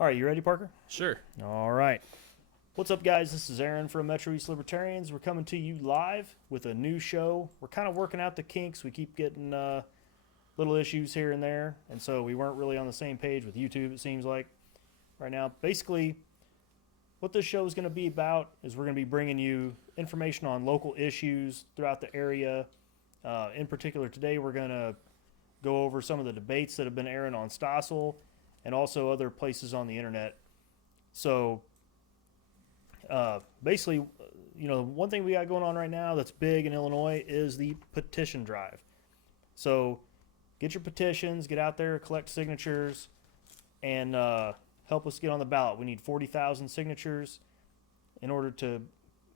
All right, you ready, Parker? Sure. All right. What's up, guys? This is Aaron from Metro-East Libertarians. We're coming to you live with a new show. We're kind of working out the kinks. We keep getting little issues here and there, and so we weren't really on the same page with YouTube, it seems like, right now. Basically, what this show is going to be about is we're going to be bringing you information on local issues throughout the area. In particular, today we're going to go over some of the debates that have been airing on Stossel and also other places on the internet. So, basically, one thing we got going on right now that's big in Illinois is the petition drive. So, get your petitions, get out there, collect signatures, and help us get on the ballot. We need 40,000 signatures in order to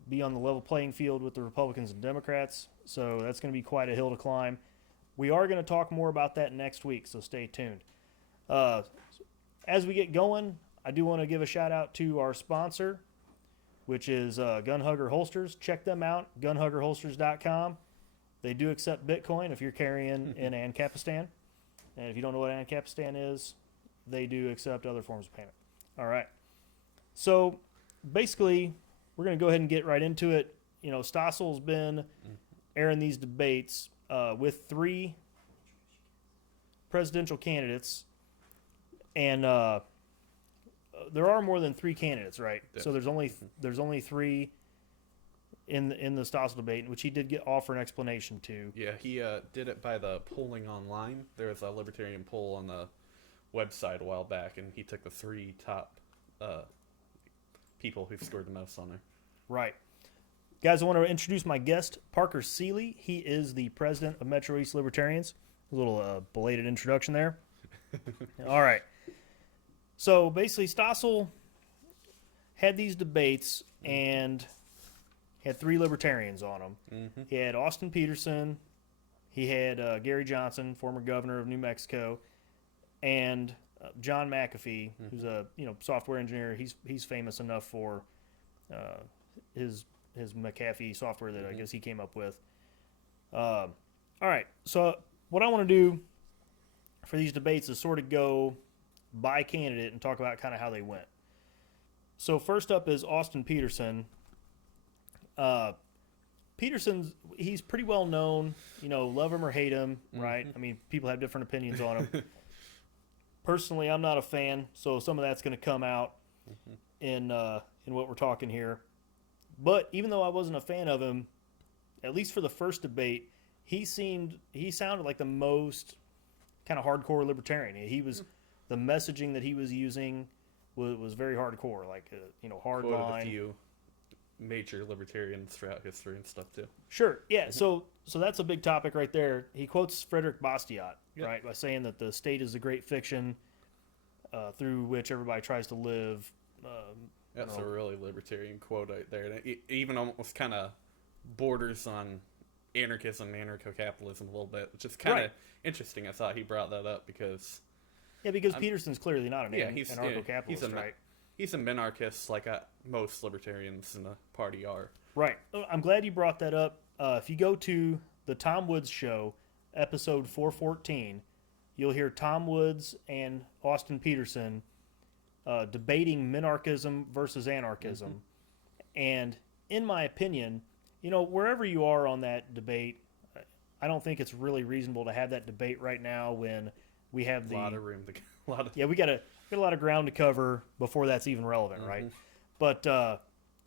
be on the level playing field with the Republicans and Democrats. So, that's going to be quite a hill to climb. We are going to talk more about that next week, so stay tuned. As we get going, I do want to give a shout out to our sponsor, which is Gun Hugger Holsters. Check them out, gunhuggerholsters.com. They do accept Bitcoin if you're carrying in Ancapistan. And if you don't know what Ancapistan is, they do accept other forms of payment. All right. So basically, we're going to go ahead and get right into it. Stossel's been airing these debates with three presidential candidates. And there are more than three candidates, right? Yeah. So there's only three in the Stossel debate, which he did offer an explanation to. Yeah, he did it by the polling online. There was a Libertarian poll on the website a while back, and he took the three top people who scored the most on there. Right. Guys, I want to introduce my guest, Parker Seeley. He is the president of Metro-East Libertarians. A little belated introduction there. All right. So basically, Stossel had these debates and had three libertarians on them. Mm-hmm. He had Austin Peterson, he had Gary Johnson, former governor of New Mexico, and John McAfee, who's a software engineer. He's famous enough for his McAfee software that I guess he came up with. All right. So what I want to do for these debates is sort of go by candidate and talk about kind of how they went. So first up is Austin Peterson. He's pretty well known, love him or hate him, right? I mean, people have different opinions on him. Personally, I'm not a fan, so some of that's going to come out in what we're talking here. But even though I wasn't a fan of him, at least for the first debate, he sounded like the most kind of hardcore libertarian. The messaging that he was using was very hardcore, like hard Quoted line. A few major libertarians throughout history and stuff too. Sure, yeah. So that's a big topic right there. He quotes Frederick Bastiat, right, by saying that the state is a great fiction through which everybody tries to live. That's a really libertarian quote right there. And it even almost kind of borders on anarchism, anarcho-capitalism a little bit. It's just kind of interesting. I thought he brought that up because... Yeah, because Peterson's clearly not an anarcho-capitalist, right? He's a minarchist like most libertarians in the party are. Right. I'm glad you brought that up. If you go to the Tom Woods Show, episode 414, you'll hear Tom Woods and Austin Peterson debating minarchism versus anarchism. And in my opinion, wherever you are on that debate, I don't think it's really reasonable to have that debate right now when we have a lot of room to yeah, we got a lot of ground to cover before that's even relevant, right? But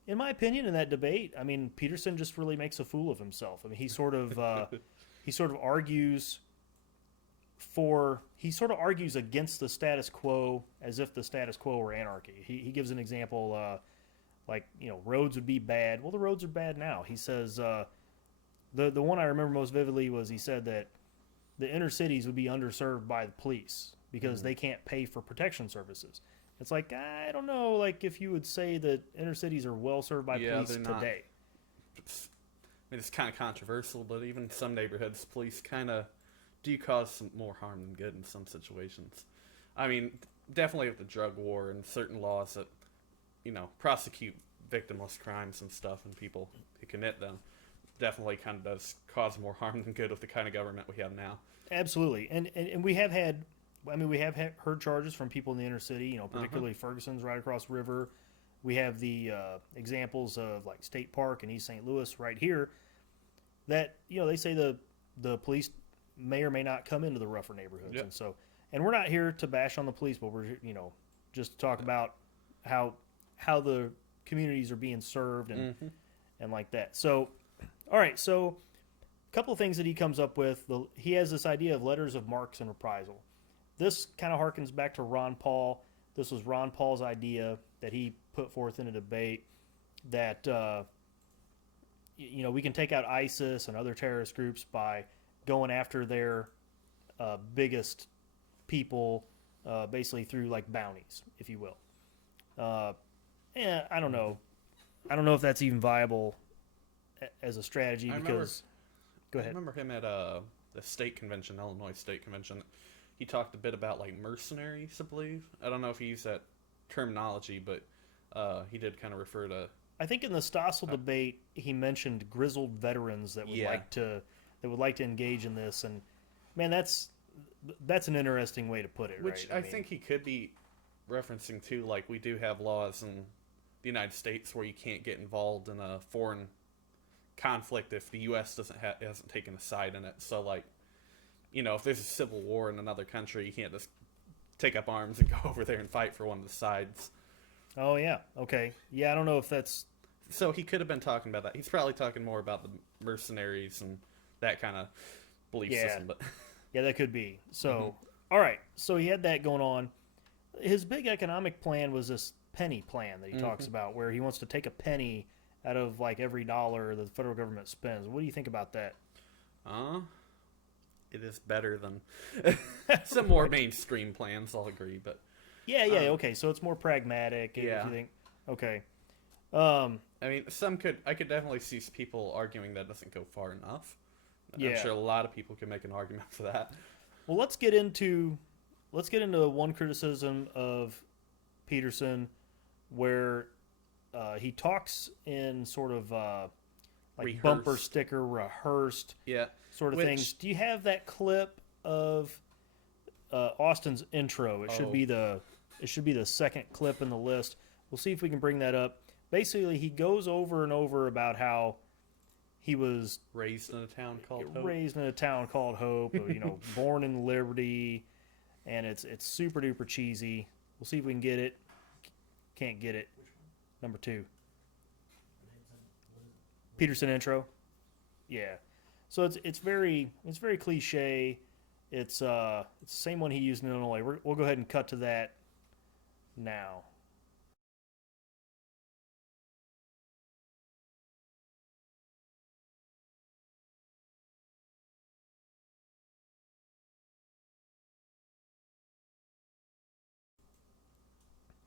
in my opinion, in that debate, I mean, Peterson just really makes a fool of himself. I mean, he sort of argues against the status quo as if the status quo were anarchy. He gives an example, roads would be bad. Well, the roads are bad now. He says the one I remember most vividly was he said that the inner cities would be underserved by the police because they can't pay for protection services. It's like, I don't know, like if you would say that inner cities are well served by police today. It's kind of controversial, but even some neighborhoods, police kind of do cause some more harm than good in some situations. I mean, definitely with the drug war and certain laws that, prosecute victimless crimes and stuff and people who commit them, definitely kind of does cause more harm than good with the kind of government we have now. Absolutely. And we have had I mean, we have heard charges from people in the inner city, you know, particularly Ferguson's right across the river. We have the examples of like State Park in East St. Louis right here that, you know, they say the police may or may not come into the rougher neighborhoods. Yep. And so, and we're not here to bash on the police, but we're, you know, just to talk about how the communities are being served and and like that. So, all right, so a couple of things that he comes up with. He has this idea of letters of marques and reprisal. This kind of harkens back to Ron Paul. This was Ron Paul's idea that he put forth in a debate that you know, we can take out ISIS and other terrorist groups by going after their biggest people, basically through like bounties, if you will. Yeah, I don't know. I don't know if that's even viable as a strategy because. Go ahead. I remember him at the state convention, Illinois State Convention. He talked a bit about like mercenaries, I believe. I don't know if he used that terminology, but he did kind of refer to. I think in the Stossel debate, he mentioned grizzled veterans that would like to engage in this, and man, that's an interesting way to put it. Which right? I think he could be referencing to, like we do have laws in the United States where you can't get involved in a foreign conflict if the U.S. hasn't taken a side in it. So, like, you know, if there's a civil war in another country, you can't just take up arms and go over there and fight for one of the sides. Oh, yeah. Okay. Yeah, I don't know if that's... So he could have been talking about that. He's probably talking more about the mercenaries and that kind of belief system. But yeah, that could be. So, all right. So he had that going on. His big economic plan was this penny plan that he talks about, where he wants to take a penny out of like every dollar that the federal government spends. What do you think about that? It is better than some more mainstream plans, I'll agree, but yeah, okay. So it's more pragmatic. Yeah. If you think, okay. I mean, I could definitely see people arguing that doesn't go far enough. Yeah. I'm sure a lot of people can make an argument for that. Well, let's get into one criticism of Peterson, where he talks in sort of like Rehearsed. bumper sticker rehearsed sort of things. Do you have that clip of Austin's intro? It should be the second clip in the list. We'll see if we can bring that up. Basically, he goes over and over about how he was raised in a town called Hope. You know, born in Liberty, and it's super duper cheesy. We'll see if we can get it. Can't get it. Number 2. Peterson intro. Yeah. So it's very cliche. It's the same one he used in Illinois. We'll go ahead and cut to that now.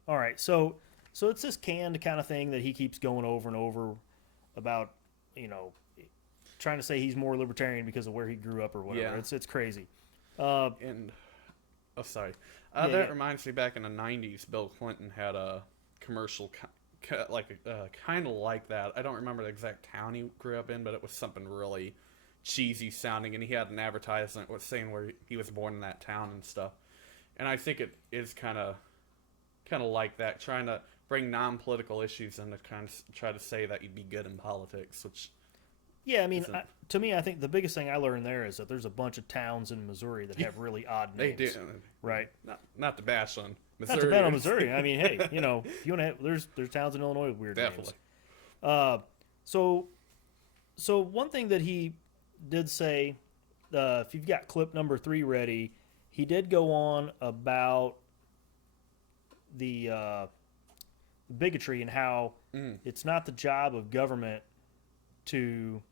All right, so it's this canned kind of thing that he keeps going over and over about, you know, trying to say he's more libertarian because of where he grew up or whatever. Yeah. It's crazy. That reminds me, back in the 90s, Bill Clinton had a commercial kind of like that. I don't remember the exact town he grew up in, but it was something really cheesy sounding, and he had an advertisement was saying where he was born in that town and stuff. And I think it is kind of like that, trying to bring non-political issues in to kind of try to say that you'd be good in politics, which... Yeah, I mean, to me, I think the biggest thing I learned there is that there's a bunch of towns in Missouri that have really odd names. They do, right? Not to bash on Missouri. Not to bash on Missouri. I mean, hey, you know, if you want to have, there's towns in Illinois with weird names. So one thing that he did say, if you've got clip number 3 ready, he did go on about the bigotry and how it's not the job of government to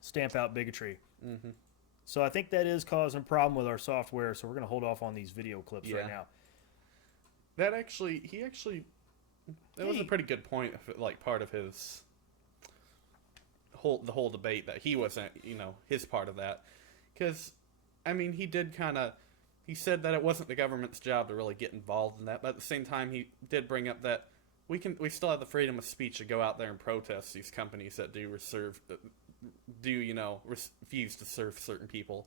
stamp out bigotry. So I think that is causing a problem with our software, so we're going to hold off on these video clips right now. That was a pretty good point, like part of his the whole debate, that he wasn't, you know, his part of that. Because, I mean, he said that it wasn't the government's job to really get involved in that, but at the same time, he did bring up that we still have the freedom of speech to go out there and protest these companies that refuse to serve certain people,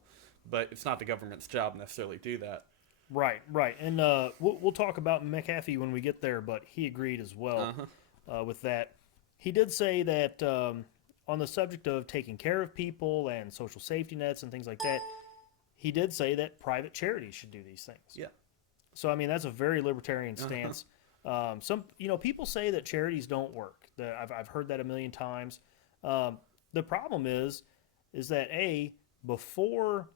but it's not the government's job necessarily to do that. Right, right. And we'll talk about McAfee when we get there, but he agreed as well with that. He did say that on the subject of taking care of people and social safety nets and things like that, he did say that private charities should do these things. Yeah. So, I mean, that's a very libertarian stance. People say that charities don't work. I've heard that a million times. The problem is that, before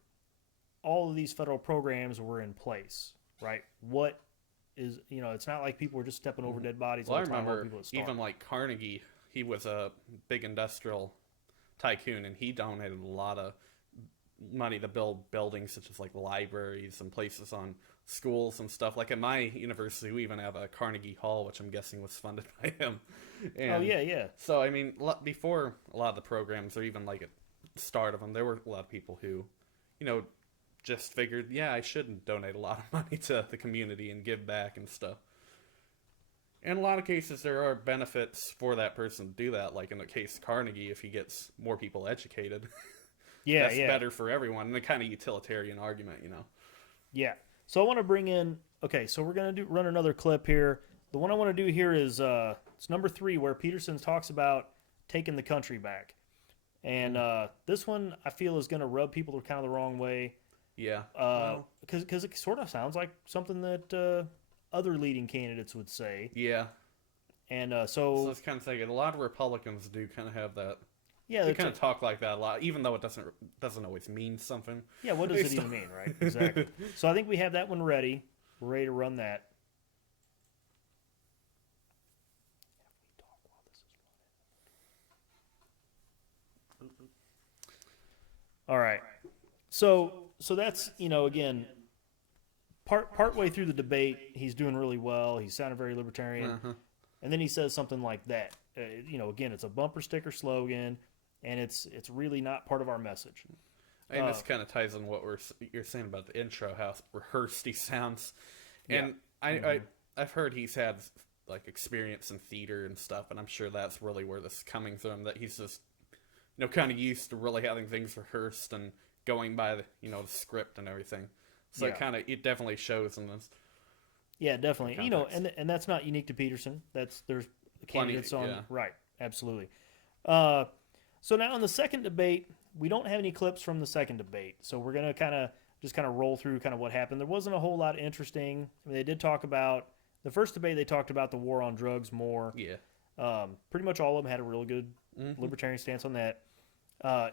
all of these federal programs were in place, right? What is, it's not like people were just stepping over dead bodies Well, all I the time. remember People that starved. even like Carnegie, he was a big industrial tycoon, and he donated a lot of money to build buildings such as like libraries and places on schools and stuff. Like at my university, we even have a Carnegie Hall, which I'm guessing was funded by him. And yeah. so, I mean, before a lot of the programs, or even like at the start of them, there were a lot of people who, just figured, yeah, I should donate a lot of money to the community and give back and stuff. In a lot of cases, there are benefits for that person to do that. Like in the case of Carnegie, if he gets more people educated, that's better for everyone. And a kind of utilitarian argument, Yeah. So I want to bring in. Okay, so we're gonna run another clip here. The one I want to do here is it's number 3, where Peterson talks about taking the country back, and this one I feel is gonna rub people kind of the wrong way. Yeah. Because it sort of sounds like something that other leading candidates would say. Yeah. And so I was kind of thinking, a lot of Republicans do kind of have that. Yeah, they kind of talk like that a lot, even though it doesn't always mean something. Yeah, what does it even mean, right? Exactly. So I think we have that one ready. We're ready to run that. All right. So that's, again, part way through the debate, he's doing really well. He's sounding very libertarian. And then he says something like that. Again, it's a bumper sticker slogan, and it's really not part of our message. And this kind of ties in what you're saying about the intro, how rehearsed he sounds. And I've heard he's had like experience in theater and stuff, and I'm sure that's really where this is coming from, that he's just kind of used to really having things rehearsed and going by the the script and everything. So it definitely shows in this. Yeah, definitely. And that's not unique to Peterson. There's candidates on right. Absolutely. So now in the second debate, we don't have any clips from the second debate. So we're gonna kind of roll through kind of what happened. There wasn't a whole lot interesting. I mean, they did talk about the first debate. They talked about the war on drugs more. Yeah. Pretty much all of them had a really good libertarian stance on that.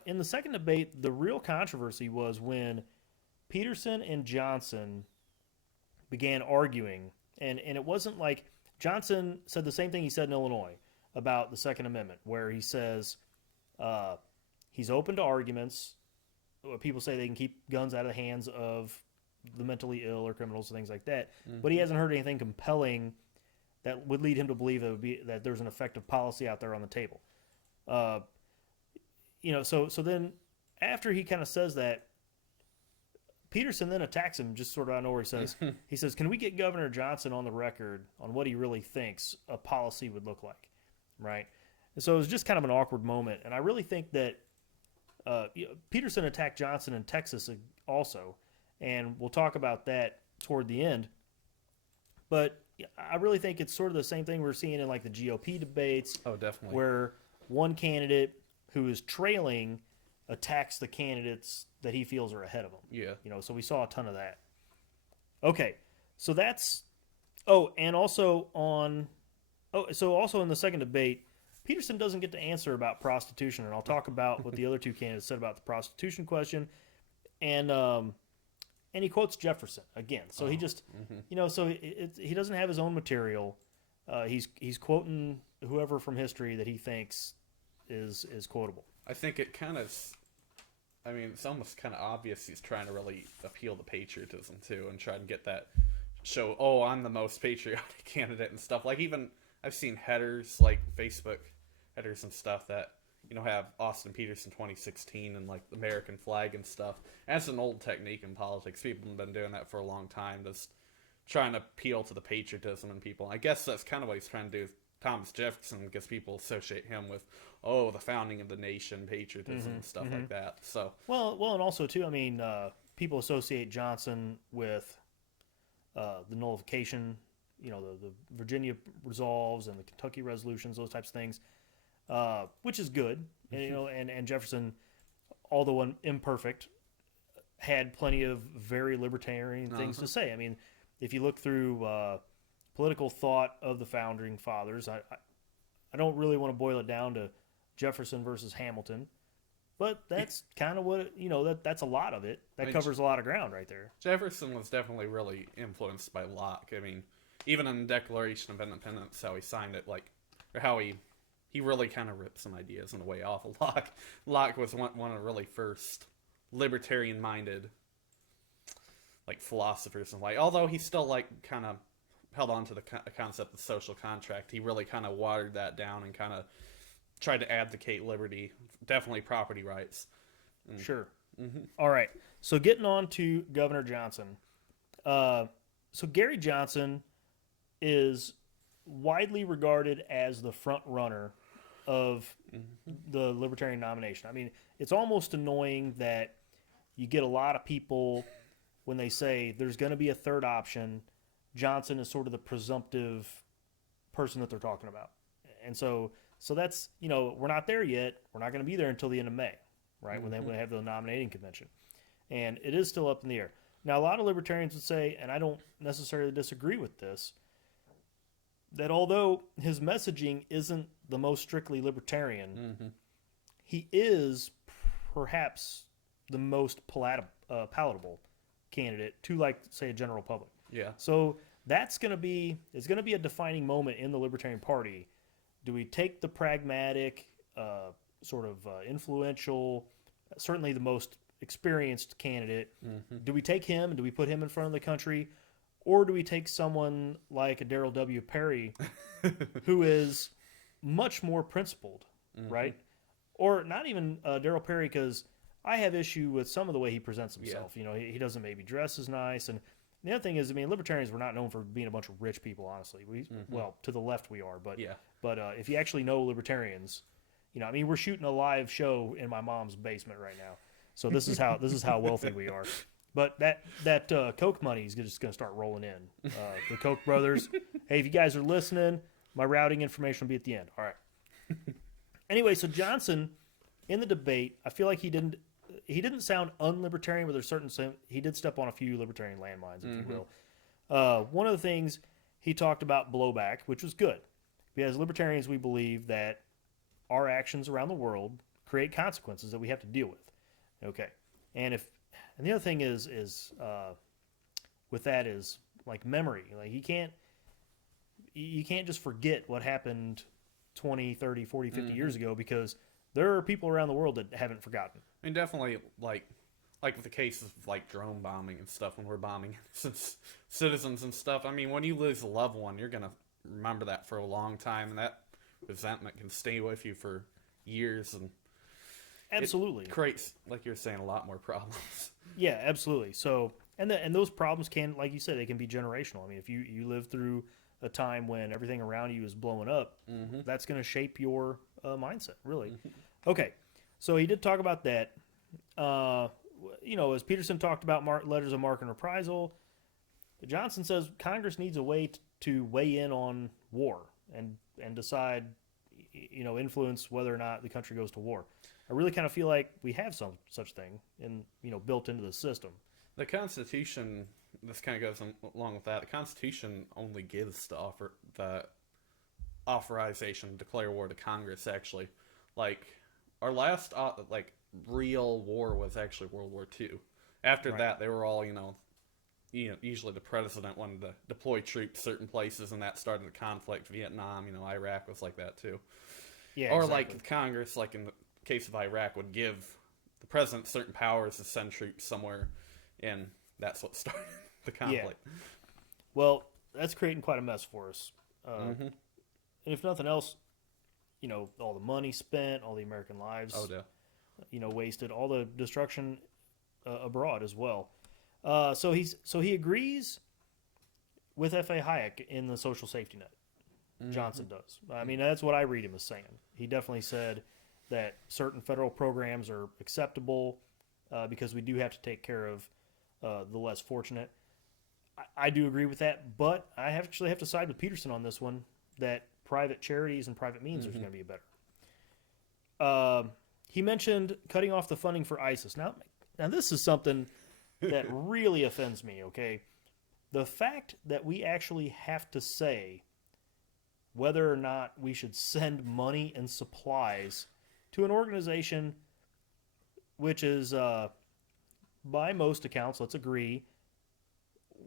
In the second debate, the real controversy was when Peterson and Johnson began arguing, and it wasn't like Johnson said the same thing he said in Illinois about the Second Amendment, where he says he's open to arguments. People say they can keep guns out of the hands of the mentally ill or criminals and things like that, but he hasn't heard anything compelling that would lead him to believe that there's an effective policy out there on the table. So then after he kind of says that, Peterson then attacks him just sort of out of nowhere. He says, can we get Governor Johnson on the record on what he really thinks a policy would look like, right? And so it was just kind of an awkward moment. And I really think that Peterson attacked Johnson in Texas also, and we'll talk about that toward the end. But I really think it's sort of the same thing we're seeing in like the GOP debates. Oh, definitely. Where one candidate who is trailing attacks the candidates that he feels are ahead of him. Yeah. So we saw a ton of that. Okay. So that's also in the second debate, Peterson doesn't get to answer about prostitution, and I'll talk about what the other two candidates said about the prostitution question. And he quotes Jefferson again. So he just he doesn't have his own material. He's quoting whoever from history that he thinks is quotable. I think it kind of, it's almost kind of obvious he's trying to really appeal to patriotism too, and try and get that show, I'm the most patriotic candidate and stuff. Like even I've seen headers, like Facebook headers and stuff that have Austin Peterson 2016 and like the American flag and stuff. And that's an old technique in politics. People have been doing that for a long time, just trying to appeal to the patriotism in people. I guess that's kind of what he's trying to do with Thomas Jefferson, because people associate him with the founding of the nation, patriotism and stuff like that. So well, and also too, people associate Johnson with nullification, the Virginia resolves and the Kentucky resolutions, those types of things, which is good. And, and Jefferson, although imperfect, had plenty of very libertarian things to say. I mean, if you look through political thought of the founding fathers, I don't really want to boil it down to Jefferson versus Hamilton, but that's kind of what that's a lot of it. That covers a lot of ground right there. Jefferson was definitely really influenced by Locke. I mean, even in the Declaration of Independence, how he signed it, or how he really kind of ripped some ideas in a way off of Locke. Locke was one of the really first libertarian-minded philosophers, and although he still kind of held on to the concept of social contract, he really kind of watered that down and kind of tried to advocate liberty, definitely property rights. Sure. All right. So getting on to Governor Johnson. So Gary Johnson is widely regarded as the front runner of the Libertarian nomination. I mean, it's almost annoying that you get a lot of people when they say there's going to be a third option. Johnson is sort of the presumptive person that they're talking about. And so that's, we're not there yet. We're not going to be there until the end of May, right? When they have the nominating convention. And it is still up in the air. Now, a lot of libertarians would say, and I don't necessarily disagree with this, that although his messaging isn't the most strictly libertarian, he is perhaps the most palatable candidate to, say, a general public. Yeah. So it's going to be a defining moment in the Libertarian Party. Do we take the pragmatic, influential, certainly the most experienced candidate? Do we take him and do we put him in front of the country? Or do we take someone like a Darrell W. Perry, who is much more principled, right? Or not even Darrell Perry, because I have issue with some of the way he presents himself. Yeah. He doesn't maybe dress as nice. And the other thing is, I mean, libertarians were not known for being a bunch of rich people, honestly. Well, to the left we are. But if you actually know libertarians, we're shooting a live show in my mom's basement right now. So this is how wealthy we are. But that Koch money is just going to start rolling in. The Koch brothers. Hey, if you guys are listening, my routing information will be at the end. All right. Anyway, so Johnson, in the debate, I feel like he didn't sound unlibertarian, but he did step on a few libertarian landmines, if you will. One of the things he talked about blowback, which was good, because libertarians, we believe that our actions around the world create consequences that we have to deal with. Okay, and the other thing is with that is memory. You can't just forget what happened 20, 30, 40, 50 years ago, because there are people around the world that haven't forgotten. I mean, definitely, like with the cases of drone bombing and stuff, when we're bombing citizens and stuff. I mean, when you lose a loved one, you're gonna remember that for a long time, and that resentment can stay with you for years, and absolutely it creates, like you're saying, a lot more problems. Yeah, absolutely. So, and those problems can, like you said, they can be generational. I mean, if you live through a time when everything around you is blowing up, that's going to shape your mindset, really. Okay, so he did talk about that. As Peterson talked about letters of marque and reprisal, Johnson says Congress needs a way to weigh in on war and decide, influence whether or not the country goes to war. I really kind of feel like we have some such thing built into the system. The Constitution, this kind of goes along with that. The Constitution only gives the authorization to declare war to Congress, actually. Our last real war was actually World War II. After that, they were all usually the president wanted to deploy troops certain places, and that started the conflict. Vietnam, Iraq was like that too. Yeah, or exactly. Congress, in the case of Iraq, would give the president certain powers to send troops somewhere, and that's what started the conflict. Yeah. Well, that's creating quite a mess for us. And if nothing else, all the money spent, all the American lives, wasted, all the destruction abroad as well. So he agrees with F.A. Hayek in the social safety net. Johnson does. I mean, that's what I read him as saying. He definitely said that certain federal programs are acceptable because we do have to take care of the less fortunate. I do agree with that, but I actually have to side with Peterson on this one, that private charities and private means are going to be better. He mentioned cutting off the funding for ISIS. Now this is something that really offends me, okay? The fact that we actually have to say whether or not we should send money and supplies to an organization which is, by most accounts, let's agree,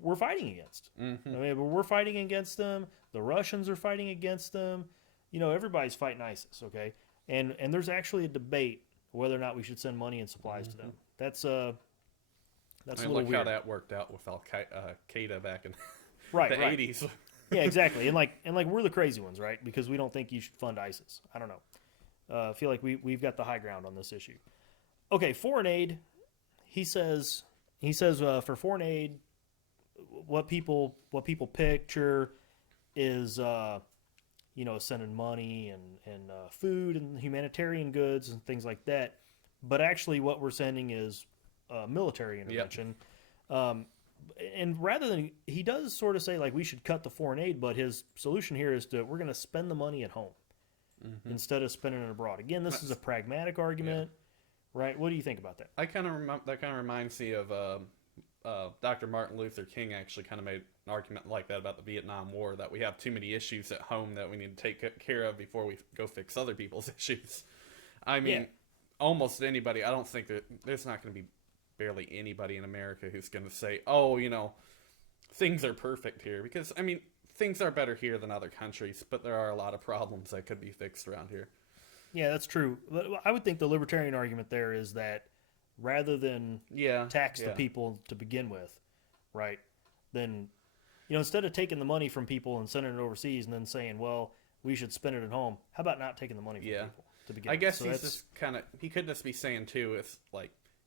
we're fighting against. Mm-hmm. I mean, we're fighting against them. The Russians are fighting against them. Everybody's fighting ISIS, okay? And there's actually a debate whether or not we should send money and supplies to them. That's a little look weird. how that worked out with Al Qaeda back in the right. 80s. Yeah, exactly. And we're the crazy ones, right? Because we don't think you should fund ISIS. I don't know. I feel like we've got the high ground on this issue. Okay, foreign aid. He says for foreign aid, what people picture is sending money and food and humanitarian goods and things like that. But actually, what we're sending is military intervention. Yep. And rather than, he does sort of say like we should cut the foreign aid, but his solution here is we're going to spend the money at home instead of spending it abroad. Again, this is a pragmatic argument, right? What do you think about that? That kind of reminds me of Dr. Martin Luther King actually kind of made an argument like that about the Vietnam War, that we have too many issues at home that we need to take care of before we go fix other people's issues. I mean, almost anybody, I don't think that there's not going to be barely anybody in America who's going to say, oh, things are perfect here. Because, I mean, things are better here than other countries, but there are a lot of problems that could be fixed around here. Yeah, that's true. I would think the libertarian argument there is that rather than tax the people to begin with, right, then, instead of taking the money from people and sending it overseas and then saying, well, we should spend it at home, how about not taking the money from people to begin with? I guess he's just he could just be saying, too,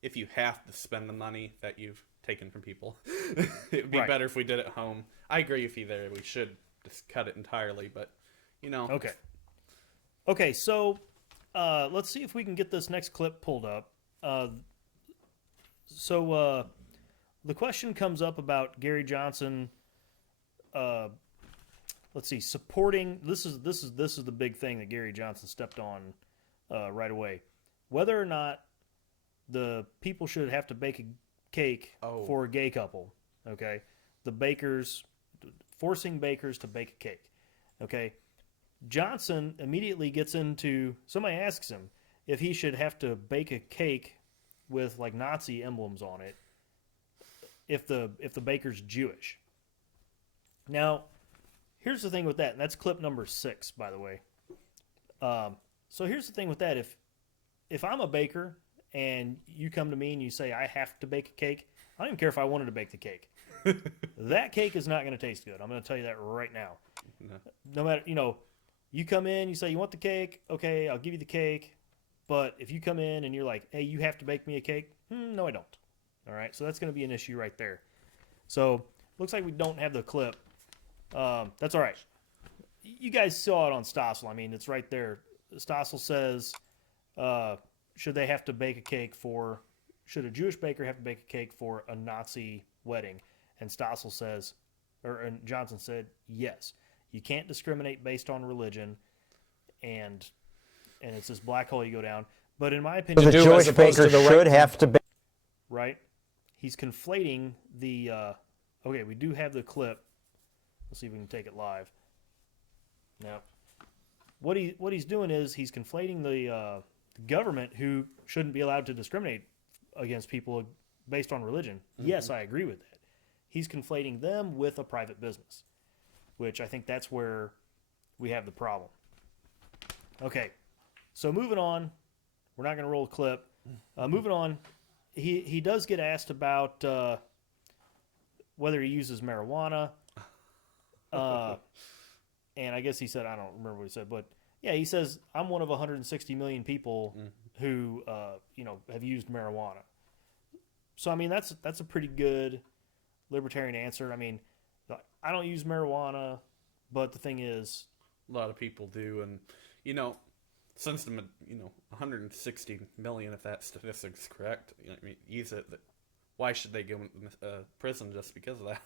if you have to spend the money that you've taken from people, it would be better if we did it at home. I agree with you there. We should just cut it entirely, but, Okay, so let's see if we can get this next clip pulled up. So the question comes up about Gary Johnson. Let's see, supporting. This is the big thing that Gary Johnson stepped on right away. Whether or not the people should have to bake a cake for a gay couple. Okay, the bakers forcing bakers to bake a cake. Okay, Johnson immediately gets into. Somebody asks him if he should have to bake a cake with like Nazi emblems on it if the baker's Jewish. Now, here's the thing with that, and that's clip number 6, by the way. So here's the thing with that: if I'm a baker and you come to me and you say I have to bake a cake, I don't even care if I wanted to bake the cake. That cake is not going to taste good. I'm going to tell you that right now. No matter, you come in, you say you want the cake, okay, I'll give you the cake. But if you come in and you're like, hey, you have to bake me a cake, no, I don't. All right, so that's going to be an issue right there. So looks like we don't have the clip. That's all right. You guys saw it on Stossel. I mean, it's right there. Stossel says, should a Jewish baker have to bake a cake for a Nazi wedding? And Stossel says, and Johnson said, yes. You can't discriminate based on religion, and it's this black hole you go down. But in my opinion, the Jewish baker should have to bake. Right? He's conflating the. Okay, we do have the clip. Let's see if we can take it live. Now, what he's doing is he's conflating the government, who shouldn't be allowed to discriminate against people based on religion. Mm-hmm. Yes, I agree with that. He's conflating them with a private business, which I think that's where we have the problem. Okay, so moving on. We're not going to roll a clip. Moving on, he does get asked about whether he uses marijuana. And I guess he said, I don't remember what he said, but yeah, he says, I'm one of 160 million people who, have used marijuana. So, I mean, that's a pretty good libertarian answer. I mean, I don't use marijuana, but the thing is, a lot of people do. And, since the 160 million, if that statistic is correct, use it. Why should they go in prison just because of that?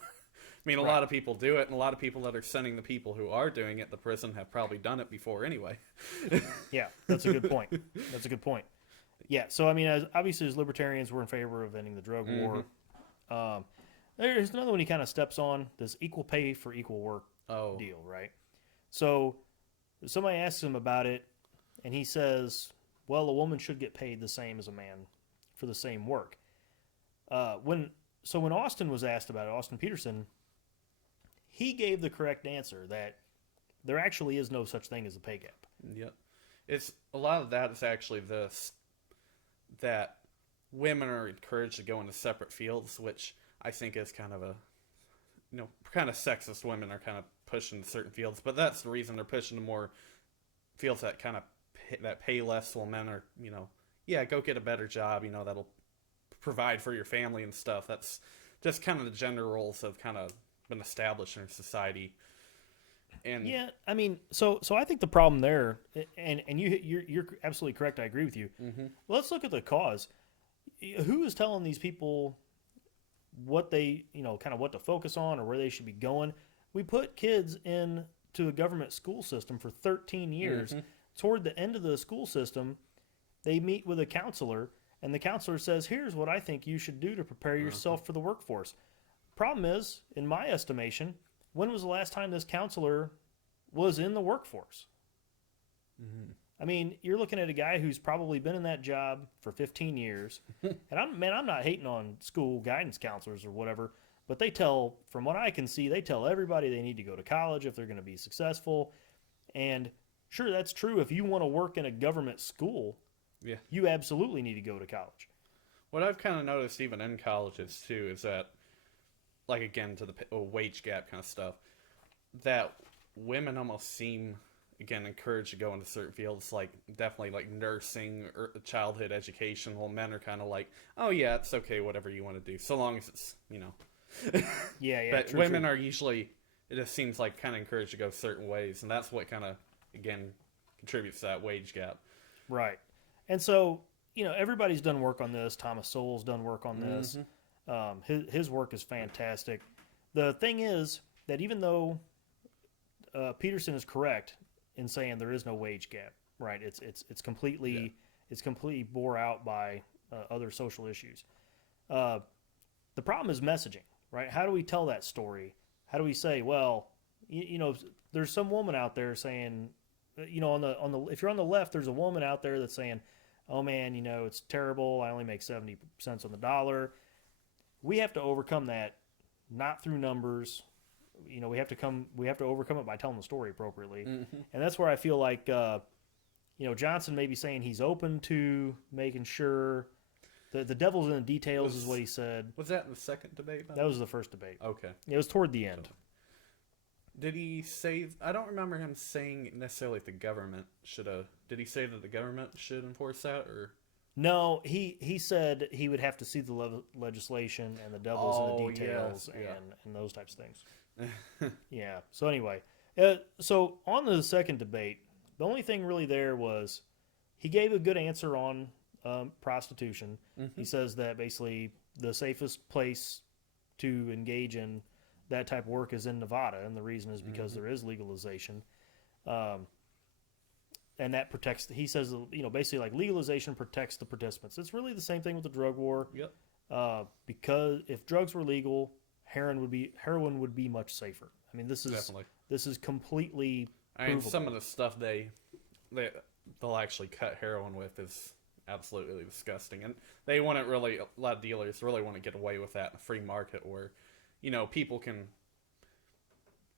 mean, a Right. lot of people do it, and a lot of people that are sending the people who are doing it to prison have probably done it before anyway. Yeah, that's a good point. That's a good point. Yeah, so I mean, obviously as libertarians, we're in favor of ending the drug war. There's another one he kind of steps on, this equal pay for equal work Oh, deal, right? So somebody asks him about it, and he says, well, a woman should get paid the same as a man for the same work. When Austin was asked about it, Austin Peterson, he gave the correct answer that there actually is no such thing as a pay gap. yep. It's a lot of that is actually this, that women are encouraged to go into separate fields, which I think is kind of a, kind of sexist. Women are kind of pushing certain fields, but that's the reason they're pushing to more fields that kind of that pay less, while men are, yeah, go get a better job, that'll provide for your family and stuff. That's just kind of the gender roles have kind of been established in society. And Yeah, I mean, so I think the problem there, and you're absolutely correct. I agree with you. Let's look at the cause. Who is telling these people what they, kind of what to focus on or where they should be going? We put kids into a government school system for 13 years. Toward the end of the school system, they meet with a counselor, and the counselor says, here's what I think you should do to prepare yourself for the workforce. Problem is, in my estimation, when was the last time this counselor was in the workforce? I mean, you're looking at a guy who's probably been in that job for 15 years. And I'm not hating on school guidance counselors or whatever, but from what I can see, they tell everybody they need to go to college if they're going to be successful. And sure, that's true. If you want to work in a government school, yeah, you absolutely need to go to college. what I've kind of noticed even in colleges too is that, like, again, to the wage gap kind of stuff, that women almost seem, again, encouraged to go into certain fields, like definitely like nursing or childhood education, while men are kind of like, oh yeah, it's okay, whatever you want to do, so long as it's, Yeah. But true, women true. are usually, it just seems like, kind of encouraged to go certain ways, and that's what kind of, again, contributes to that wage gap. Right. And so, everybody's done work on this. Thomas Sowell's done work on this. His work is fantastic. The thing is that even though Peterson is correct in saying there is no wage gap, right? It's completely bore out by other social issues. The problem is messaging, right? How do we tell that story? How do we say, well, there's some woman out there saying, on the if you're on the left, there's a woman out there that's saying, oh man, it's terrible. I only make 70 cents on the dollar. We have to overcome that, not through numbers. We have to overcome it by telling the story appropriately. And that's where I feel like, Johnson may be saying he's open to making sure the devil's in the details is what he said. Was that in the second debate? That was the first debate. Okay. It was toward the end. Did he say? I don't remember him saying necessarily if the government should have. Did he say that the government should enforce that, or? No, he said he would have to see the legislation and the devil's in the details and those types of things. Yeah. So anyway, so on the second debate, the only thing really there was he gave a good answer on prostitution. He says that basically the safest place to engage in that type of work is in Nevada, and the reason is because there is legalization. And that protects, he says, basically like legalization protects the participants. It's really the same thing with the drug war. Yep. Because if drugs were legal, heroin would be much safer. I mean, this is completely provable. Some of the stuff they'll actually cut heroin with is absolutely disgusting, and they want it really. A lot of dealers really want to get away with that in a free market where, people can,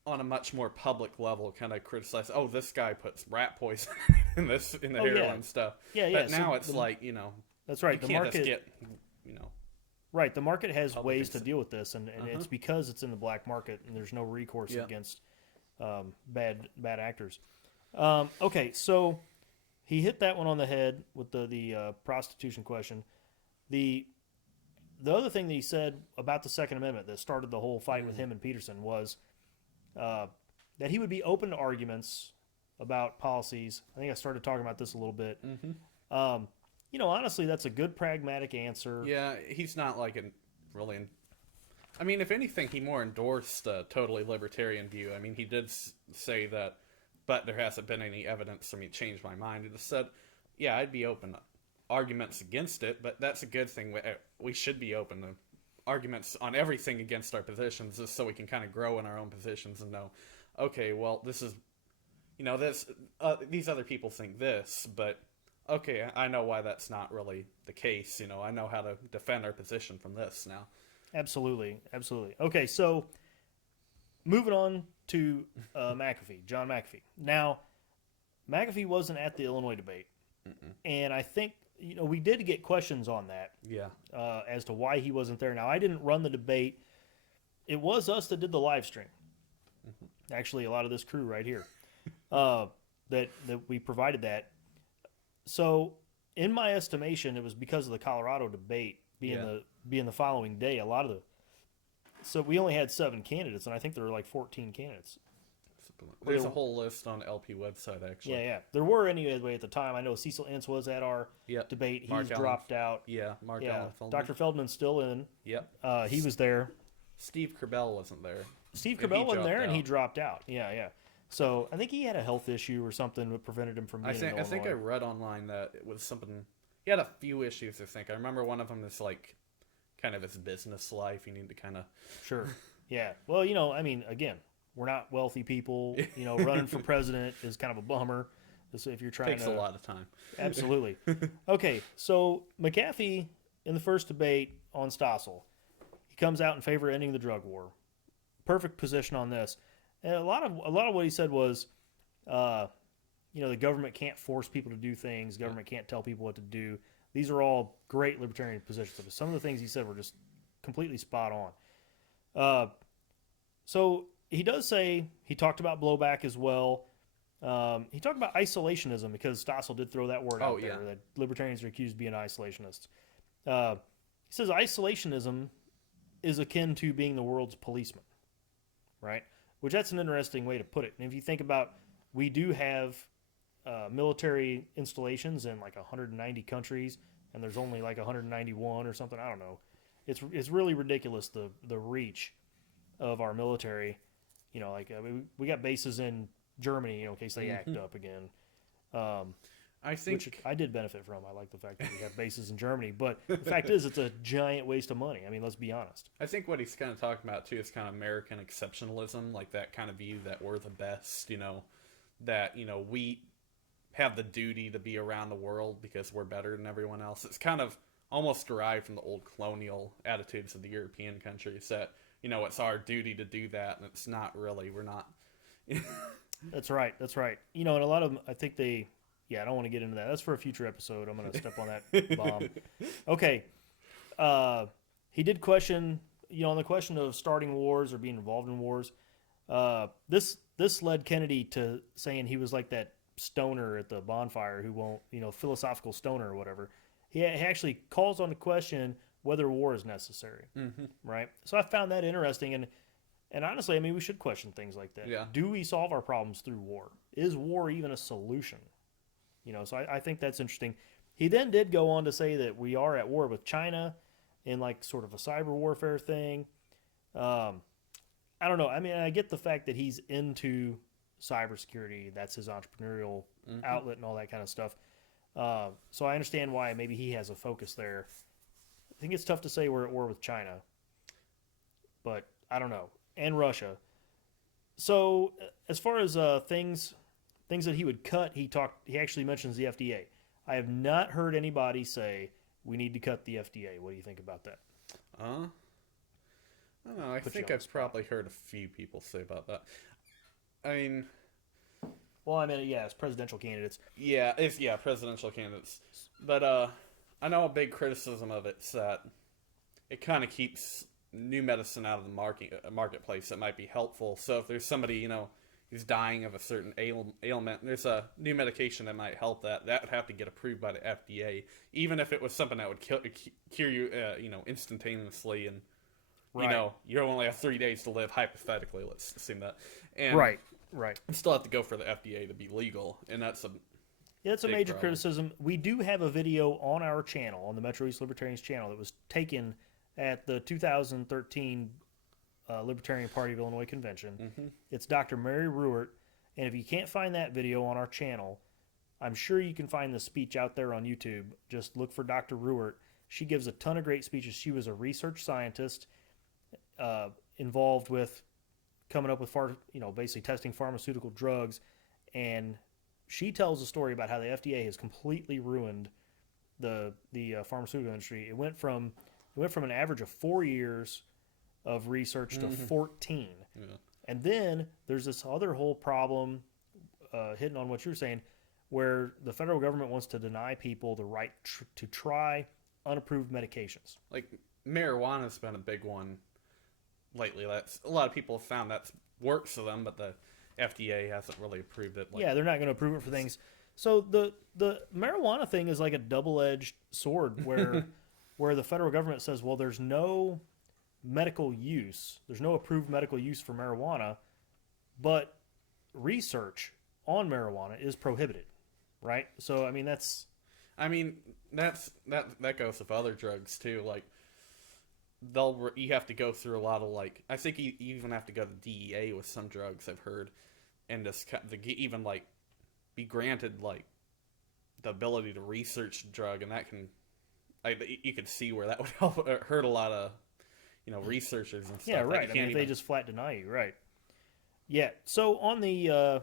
on a much more public level, kind of criticize. Oh, this guy puts rat poison in the heroin stuff. Yeah. But now it's that's right. You The can't market just get, right. The market has public ways to deal with this, and it's because it's in the black market, and there's no recourse against bad actors. Okay, so he hit that one on the head with the prostitution question. The other thing that he said about the Second Amendment that started the whole fight with him and Peterson was that he would be open to arguments about policies. I think I started talking about this a little bit. Honestly, that's a good pragmatic answer. Yeah, he's not like really I mean, if anything, he more endorsed a totally libertarian view. I mean, he did say that, but there hasn't been any evidence for me to change my mind. He just said, yeah, I'd be open to arguments against it, but that's a good thing. We should be open to arguments on everything against our positions, just so we can kind of grow in our own positions and know, okay, well, this is, this these other people think this, but okay, I know why that's not really the case. I know how to defend our position from this now. Absolutely. Okay, so moving on to McAfee, John McAfee. Now, McAfee wasn't at the Illinois debate, and I think we did get questions on that. Yeah. As to why he wasn't there. Now, I didn't run the debate. It was us that did the live stream. Actually, a lot of this crew right here that we provided that. So, in my estimation, it was because of the Colorado debate being the following day. So we only had 7 candidates, and I think there were like 14 candidates. There's a whole list on LP website, actually. Yeah. There were anyway at the time. I know Cecil Ince was at our debate. He's dropped out. Yeah, Mark Allen Feldman. Dr. Feldman's still in. Yep. He was there. Steve Kerbel wasn't there. Steve Kerbel wasn't there, and he dropped out. Yeah. So I think he had a health issue or something that prevented him from being in Illinois. I think I read online that it was something. He had a few issues, I think. I remember one of them is like kind of his business life. You need to kind of. Sure. Yeah. Well, I mean, again, we're not wealthy people. Running for president is kind of a bummer. If you're trying Takes a lot of time. Absolutely. Okay, so McAfee in the first debate on Stossel, he comes out in favor of ending the drug war. Perfect position on this. And a lot of what he said was, the government can't force people to do things. Government can't tell people what to do. These are all great libertarian positions. Some of the things he said were just completely spot on. So he does say he talked about blowback as well. He talked about isolationism because Stossel did throw that word out there that libertarians are accused of being isolationists. He says isolationism is akin to being the world's policeman, right? Which that's an interesting way to put it. And if you think about, we do have military installations in like 190 countries, and there's only like 191 or something. I don't know. It's really ridiculous the reach of our military. We got bases in Germany, in case they act up again. I think which I did benefit from. I like the fact that we have bases in Germany, but the fact is, it's a giant waste of money. I mean, let's be honest. I think what he's kind of talking about too is kind of American exceptionalism, like that kind of view that we're the best. That we have the duty to be around the world because we're better than everyone else. It's kind of almost derived from the old colonial attitudes of the European countries that it's our duty to do that, and it's not really. We're not. That's right. And a lot of them, I think they. Yeah, I don't want to get into that. That's for a future episode. I'm going to step on that bomb. Okay. He did question, on the question of starting wars or being involved in wars. This led Kennedy to saying he was like that stoner at the bonfire who won't, philosophical stoner or whatever. He actually calls on the question whether war is necessary. Right? So I found that interesting. And honestly, I mean, we should question things like that. Yeah. Do we solve our problems through war? Is war even a solution? So I think that's interesting. He then did go on to say that we are at war with China in like sort of a cyber warfare thing. I don't know. I mean, I get the fact that he's into cybersecurity. That's his entrepreneurial outlet and all that kind of stuff. So I understand why maybe he has a focus there. I think it's tough to say we're at war with China, but I don't know. And Russia. So as far as things that he would cut, he actually mentions the FDA. I have not heard anybody say we need to cut the FDA. What do you think about that? I don't know. I think I've probably heard a few people say about that. I mean, as presidential candidates. Yeah, presidential candidates. But I know a big criticism of it's that it kind of keeps new medicine out of the marketplace that might be helpful. So if there's somebody, who's dying of a certain ailment, there's a new medication that might help that would have to get approved by the FDA, even if it was something that would cure you, instantaneously, and you only have 3 days to live, hypothetically. Let's assume that. And right. You still have to go for the FDA to be legal, and that's a major criticism. We do have a video on our channel, on the Metro-East Libertarians channel, that was taken at the 2013 Libertarian Party of Illinois convention. Mm-hmm. It's Dr. Mary Ruwart, and if you can't find that video on our channel, I'm sure you can find the speech out there on YouTube. Just look for Dr. Ruwart. She gives a ton of great speeches. She was a research scientist involved with coming up with basically testing pharmaceutical drugs, and she tells a story about how the FDA has completely ruined the pharmaceutical industry. It went from an average of 4 years of research to 14, and then there's this other whole problem hitting on what you're saying, where the federal government wants to deny people the right to try unapproved medications. Like marijuana's been a big one lately. That's a lot of people have found that works for them, but the FDA hasn't really approved it. Yeah, they're not going to approve it for things. So the marijuana thing is like a double-edged sword, where where the federal government says, well, there's no medical use, there's no approved medical use for marijuana, but research on marijuana is prohibited, right? So that goes with other drugs too. Like you have to go through a lot of I think you even have to go to DEA with some drugs I've heard, and just even be granted the ability to research the drug, and that can you could see where that would help hurt a lot of researchers and stuff. Yeah, right. If they just flat deny you, right? Yeah. So on the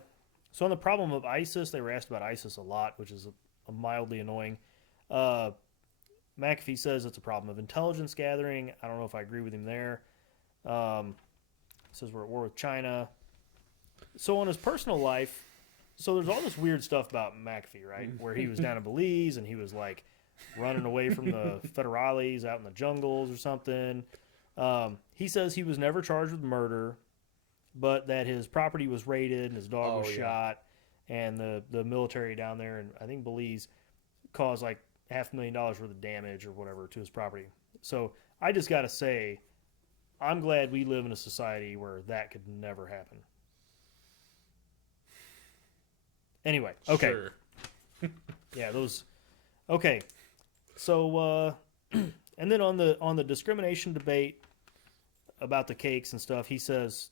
problem of ISIS, they were asked about ISIS a lot, which is a mildly annoying. McAfee says it's a problem of intelligence gathering. I don't know if I agree with him there. Says we're at war with China. So on his personal life, so there's all this weird stuff about McAfee, right? Where he was down in Belize and he was running away from the federales out in the jungles or something. He says he was never charged with murder, but that his property was raided and his dog was shot, and the military down there in I think Belize caused $500,000 worth of damage or whatever to his property. So I just got to say, I'm glad we live in a society where that could never happen. Anyway, okay. Sure. Yeah, those. Okay, so and then on the discrimination debate about the cakes and stuff, he says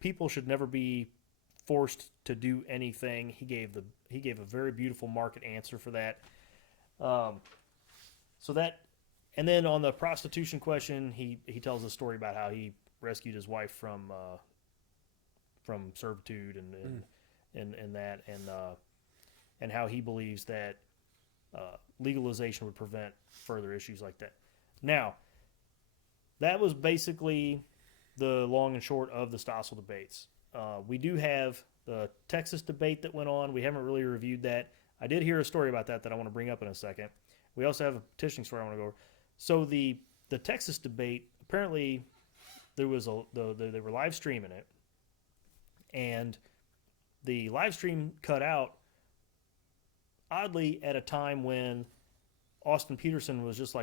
people should never be forced to do anything. He gave a very beautiful market answer for that. So that, and then on the prostitution question, he tells a story about how he rescued his wife from servitude and how he believes that legalization would prevent further issues like that. Now, that was basically the long and short of the Stossel debates. We do have the Texas debate that went on. We haven't really reviewed that. I did hear a story about that I want to bring up in a second. We also have a petitioning story I want to go over. So the Texas debate, apparently they were live streaming it, and the live stream cut out oddly at a time when Austin Peterson was just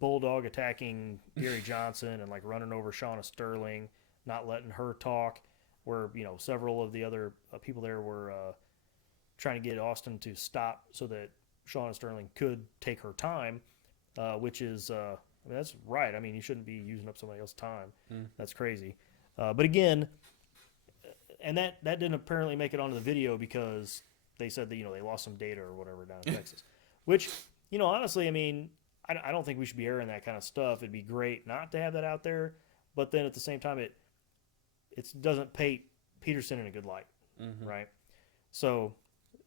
bulldog attacking Gary Johnson and running over Shauna Sterling, not letting her talk, where several of the other people there were trying to get Austin to stop so that Shauna Sterling could take her time, which is that's right. You shouldn't be using up somebody else's time. That's crazy. But again, and that didn't apparently make it onto the video because they said that they lost some data or whatever down in Texas, which honestly, I don't think we should be airing that kind of stuff. It'd be great not to have that out there, but then at the same time, it doesn't paint Peterson in a good light, right? So,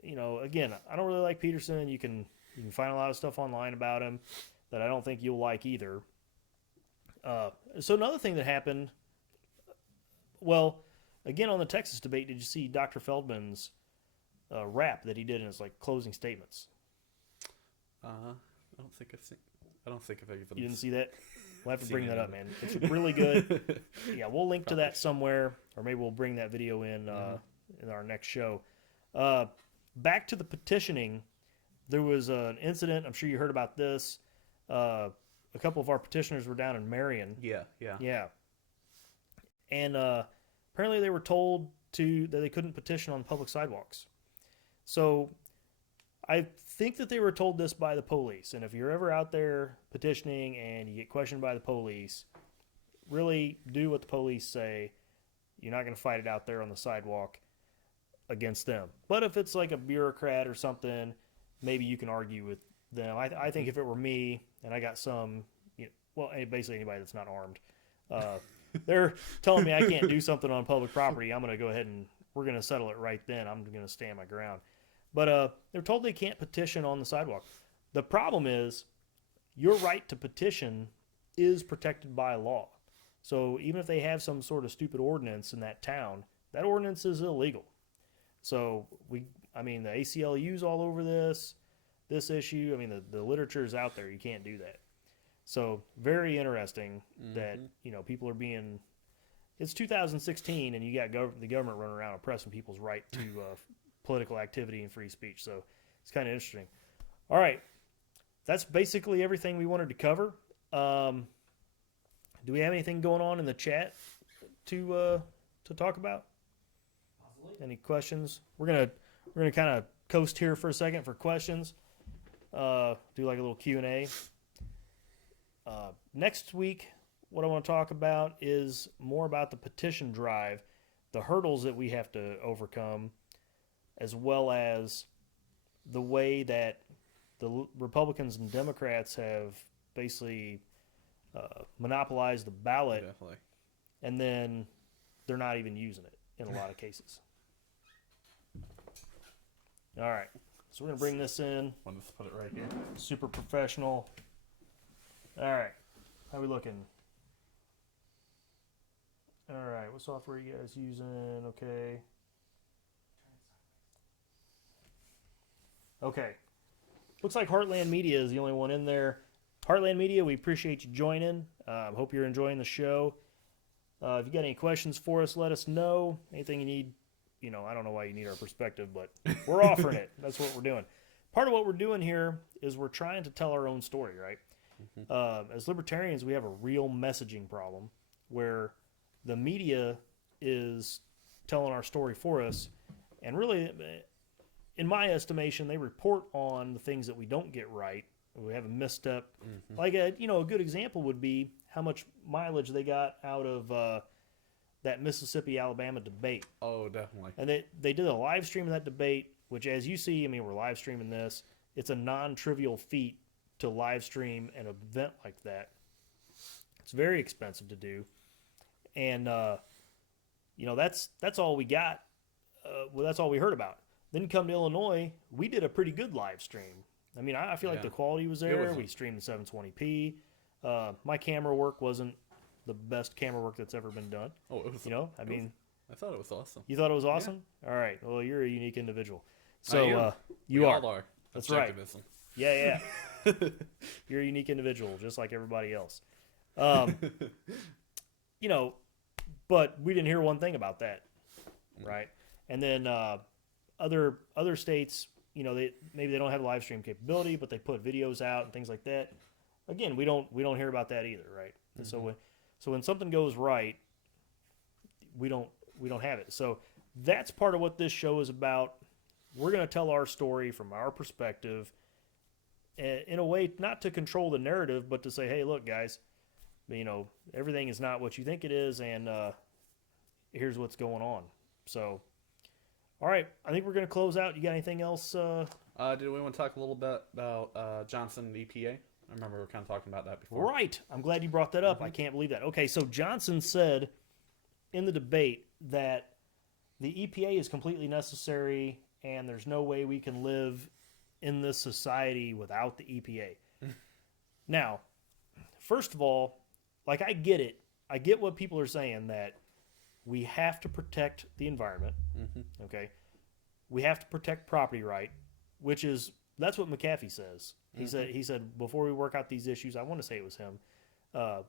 again, I don't really like Peterson. You can find a lot of stuff online about him that I don't think you'll like either. So another thing that happened, well, again on the Texas debate, did you see Dr. Feldman's rap that he did in his closing statements? I don't think I've even. You didn't see that? We'll have to bring that up, man. It's really good. Yeah, we'll link to that somewhere, or maybe we'll bring that video in our next show. Back to the petitioning, there was an incident. I'm sure you heard about this. A couple of our petitioners were down in Marion. Yeah. And apparently they were told that they couldn't petition on public sidewalks. So I think that they were told this by the police. And if you're ever out there petitioning and you get questioned by the police, really do what the police say. You're not going to fight it out there on the sidewalk against them. But if it's like a bureaucrat or something, maybe you can argue with them. I think if it were me and I got some, basically anybody that's not armed, they're telling me I can't do something on public property, I'm going to go ahead and we're going to settle it right then. I'm going to stand my ground. But they're told they can't petition on the sidewalk. The problem is your right to petition is protected by law. So even if they have some sort of stupid ordinance in that town, that ordinance is illegal. So the ACLU's all over this issue. I mean, the literature is out there. You can't do that. So very interesting that, people are being, it's 2016 and you got the government running around oppressing people's right to political activity and free speech. So it's kind of interesting. All right. That's basically everything we wanted to cover. Do we have anything going on in the chat to talk about? Any questions? We're gonna kind of coast here for a second for questions. Do like a little Q&A. Next week, what I want to talk about is more about the petition drive, the hurdles that we have to overcome, as well as the way that the Republicans and Democrats have basically monopolized the ballot. Definitely. And then they're not even using it in a lot of cases. All right. So we're going to bring this in. I'll just put it right here. Super professional. All right. How we looking? All right. What software are you guys using? Okay. Okay. Looks like Heartland Media is the only one in there. Heartland Media, we appreciate you joining. Hope you're enjoying the show. If you got any questions for us, let us know. Anything you need, I don't know why you need our perspective, but we're offering it. That's what we're doing. Part of what we're doing here is we're trying to tell our own story, right? As libertarians, we have a real messaging problem where the media is telling our story for us. And really, in my estimation, they report on the things that we don't get right. We have a misstep. Like a good example would be how much mileage they got out of that Mississippi-Alabama debate. Oh, definitely. And they did a live stream of that debate, which, as you see, we're live streaming this. It's a non-trivial feat to live stream an event like that. It's very expensive to do. And, that's all we got. That's all we heard about. Then you come to Illinois, we did a pretty good live stream. I feel like the quality was there. We streamed in 720p. My camera work wasn't the best camera work that's ever been done. Oh, it was. I thought it was awesome. You thought it was awesome? Yeah. All right. Well, you're a unique individual. So we you all are. That's right. Yeah. You're a unique individual, just like everybody else. But we didn't hear one thing about that, right? And then other states, maybe they don't have live stream capability, but they put videos out and things like that. Again, we don't hear about that either, right? Mm-hmm. So when something goes right, we don't have it. So that's part of what this show is about. We're going to tell our story from our perspective, in a way not to control the narrative, but to say, hey, look, guys, everything is not what you think it is, and here's what's going on. So, all right, I think we're going to close out. You got anything else? Did we want to talk a little bit about Johnson and EPA? I remember we were kind of talking about that before. Right. I'm glad you brought that up. I can't believe that. Okay, so Johnson said in the debate that the EPA is completely necessary and there's no way we can live in this society without the EPA. Now, first of all, I get it. I get what people are saying, that we have to protect the environment. Okay? We have to protect property right, that's what McAfee says. He said before we work out these issues, I want to say it was him,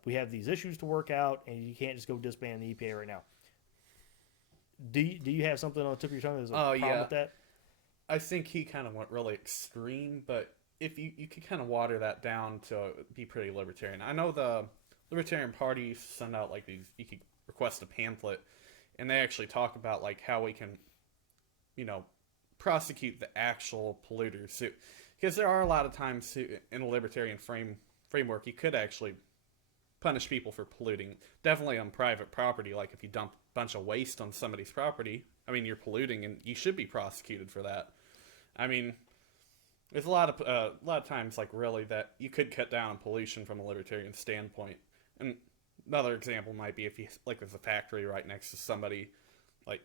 we have these issues to work out, and you can't just go disband the EPA right now. Do you have something on the tip of your tongue that's a problem with that? I think he kind of went really extreme, but if you could kind of water that down to be pretty libertarian. I know the Libertarian Party send out these, you could request a pamphlet, and they actually talk about how we can, prosecute the actual polluters. Because there are a lot of times in a libertarian framework, you could actually punish people for polluting. Definitely on private property, like if you dump a bunch of waste on somebody's property, I mean, you're polluting, and you should be prosecuted for that. I mean, there's a lot of times, like, really, that you could cut down on pollution from a libertarian standpoint. And another example might be if you, like, there's a factory right next to somebody, like,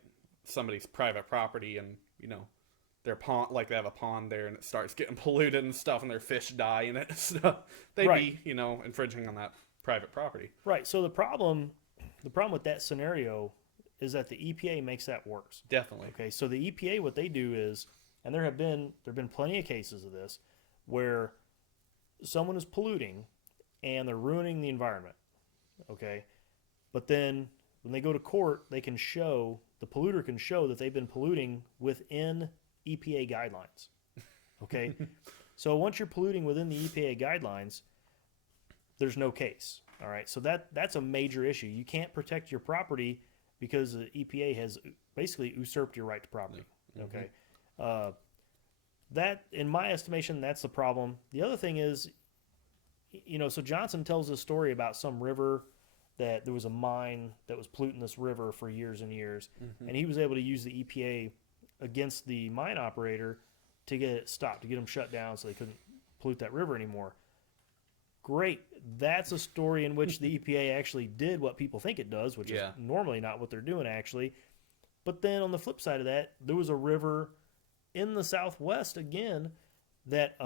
somebody's private property, and, you know, their pond, like, they have a pond there, and it starts getting polluted and stuff, and their fish die in it. So they'd be, you know, infringing on that private property. Right. So the problem with that scenario is that the EPA makes that worse. Definitely. Okay. So the EPA, what they do is, and there have been plenty of cases of this where someone is polluting and they're ruining the environment. Okay. But then when they go to court, the polluter can show that they've been polluting within EPA guidelines. Okay. So once you're polluting within the EPA guidelines, there's no case. All right. So that's a major issue. You can't protect your property because the EPA has basically usurped your right to property. Okay. That, in my estimation, that's the problem. The other thing is, you know, so Johnson tells a story about some river that there was a mine that was polluting this river for years and years, and he was able to use the EPA against the mine operator to get it stopped, to get them shut down so they couldn't pollute that river anymore. Great. That's a story in which the EPA actually did what people think it does, which is normally not what they're doing, actually. But then on the flip side of that, there was a river in the Southwest again that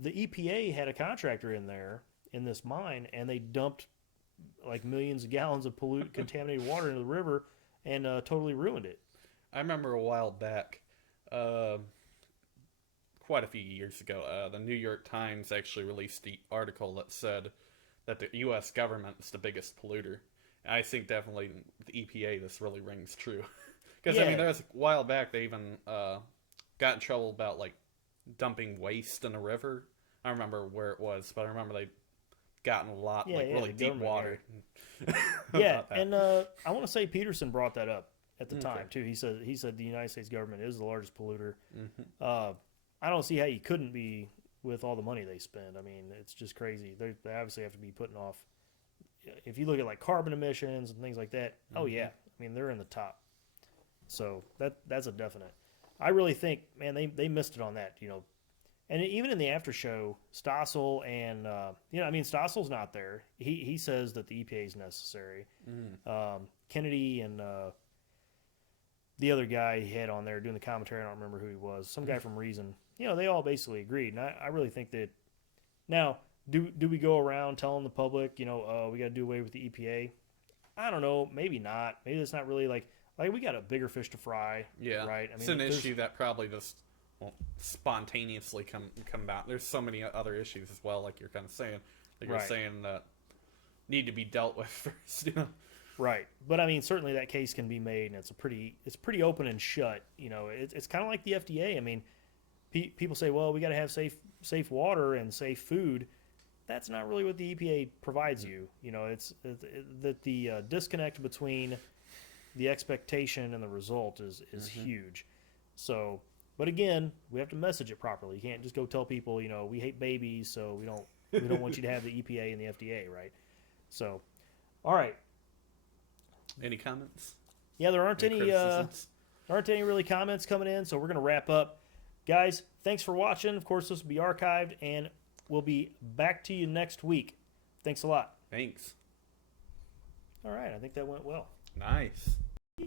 the EPA had a contractor in there in this mine, and they dumped like millions of gallons of contaminated water into the river and totally ruined it. I remember a while back, quite a few years ago, the New York Times actually released the article that said that the U.S. government is the biggest polluter. And I think definitely the EPA, this really rings true. Because, I mean, there was a while back they even got in trouble about, like, dumping waste in a river. I don't remember where it was, but I remember they gotten a lot, really deep water. Yeah, and I want to say Peterson brought that up at the time, too. He said the United States government is the largest polluter. I don't see how you couldn't be with all the money they spend. I mean, it's just crazy. They obviously have to be putting off. If you look at like carbon emissions and things like that, oh yeah, I mean they're in the top. So that's a definite. I really think, man, they missed it on that, you know. And even in the after show, Stossel and you know, I mean, Stossel's not there. He says that the EPA is necessary. Kennedy and the other guy he had on there doing the commentary, I don't remember who he was. Some guy from Reason. You know, they all basically agreed. And I really think that now, do we go around telling the public, you know, we got to do away with the EPA? I don't know. Maybe not. Maybe it's not really like we got a bigger fish to fry. Yeah, right. I mean, it's an issue that probably just won't spontaneously come about. There's so many other issues as well, like you're kind of saying. Like you're saying that need to be dealt with first. You know. Right, but I mean, certainly that case can be made, and it's pretty open and shut. You know, it's kind of like the FDA. I mean, people say, well, we got to have safe water and safe food. That's not really what the EPA provides you. You know, it's that the disconnect between the expectation and the result is huge. So, but again, we have to message it properly. You can't just go tell people, you know, we hate babies, so we don't want you to have the EPA and the FDA, right? So, all right. Any comments? Yeah, there aren't any really comments coming in, so we're going to wrap up. Guys, thanks for watching. Of course, this will be archived, and we'll be back to you next week. Thanks a lot. Thanks. All right, I think that went well. Nice.